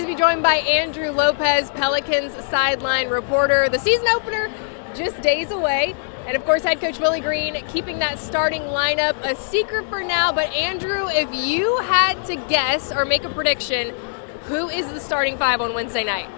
pleased to be joined by Andrew Lopez, Pelicans sideline reporter. The season opener just days away. And of course, head coach Willie Green keeping that starting lineup a secret for now. But Andrew, if you had to guess or make a prediction, who is the starting five on Wednesday night?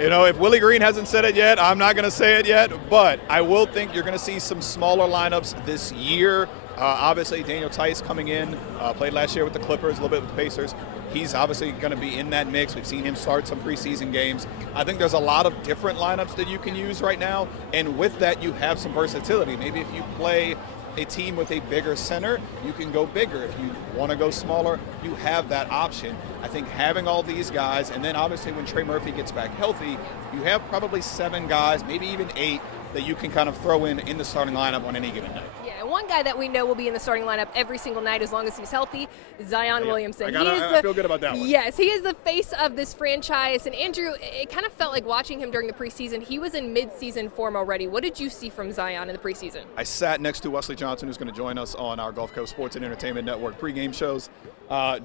You know, if Willie Green hasn't said it yet, I'm not going to say it yet, but I will think you're going to see some smaller lineups this year. Obviously, Daniel Tice coming in, played last year with the Clippers, a little bit with the Pacers. He's obviously going to be in that mix. We've seen him start some preseason games. I think there's a lot of different lineups that you can use right now, and with that, you have some versatility. Maybe if you play a team with a bigger center, you can go bigger. If you want to go smaller, you have that option. I think having all these guys, and then obviously when Trey Murphy gets back healthy, you have probably 7 guys, maybe even 8, that you can kind of throw in the starting lineup on any given night. Yeah, one guy that we know will be in the starting lineup every single night as long as he's healthy, Zion Williamson. I feel good about that one. Yes, he is the face of this franchise. And Andrew, it kind of felt like watching him during the preseason. He was in mid-season form already. What did you see from Zion in the preseason? I sat next to Wesley Johnson, who's going to join us on our Gulf Coast Sports and Entertainment Network pregame shows.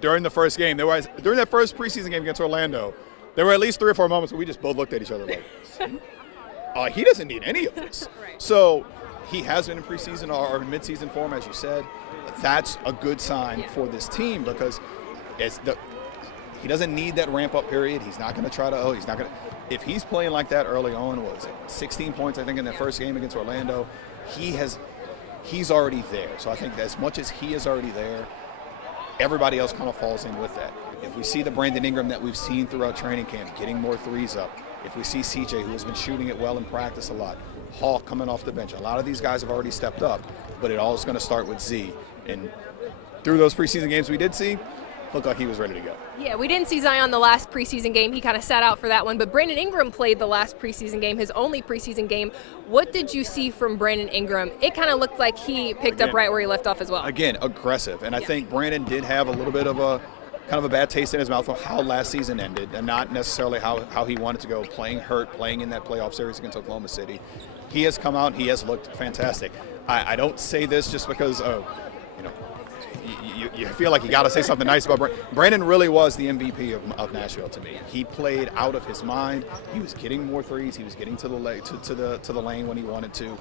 During the first game, during that first preseason game against Orlando, there were at least 3 or 4 moments where we just both looked at each other like, he doesn't need any of this. Right. So he has been in preseason or in midseason form, as you said. That's a good sign for this team because he doesn't need that ramp-up period. He's not going to try to, if he's playing like that early on, 16 points, I think, in that first game against Orlando, he's already there. So I think as much as he is already there, everybody else kind of falls in with that. If we see the Brandon Ingram that we've seen throughout training camp, getting more threes up, if we see CJ, who has been shooting it well in practice a lot, Hawk coming off the bench, a lot of these guys have already stepped up, but it all is going to start with Z. And through those preseason games we did see, looked like he was ready to go. Yeah, we didn't see Zion the last preseason game. He kind of sat out for that one. But Brandon Ingram played the last preseason game, his only preseason game. What did you see from Brandon Ingram? It kind of looked like he picked up right where he left off as well. Again, aggressive. And I think Brandon did have a little bit of a kind of a bad taste in his mouth of how last season ended and not necessarily how he wanted to go, playing hurt, playing in that playoff series against Oklahoma City. He has come out and he has looked fantastic. I don't say this just because you feel like you got to say something nice about Brandon. Brandon really was the MVP of Nashville to me. He played out of his mind. He was getting more threes. He was getting to the lane when he wanted to.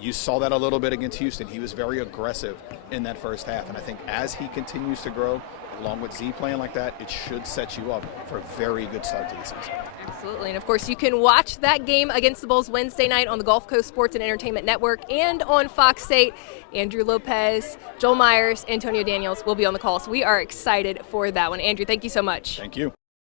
You saw that a little bit against Houston. He was very aggressive in that first half. And I think as he continues to grow, along with Z playing like that, it should set you up for a very good start to the season. Absolutely. And of course, you can watch that game against the Bulls Wednesday night on the Gulf Coast Sports and Entertainment Network and on Fox 8. Andrew Lopez, Joel Myers, Antonio Daniels will be on the call. So we are excited for that one. Andrew, thank you so much. Thank you.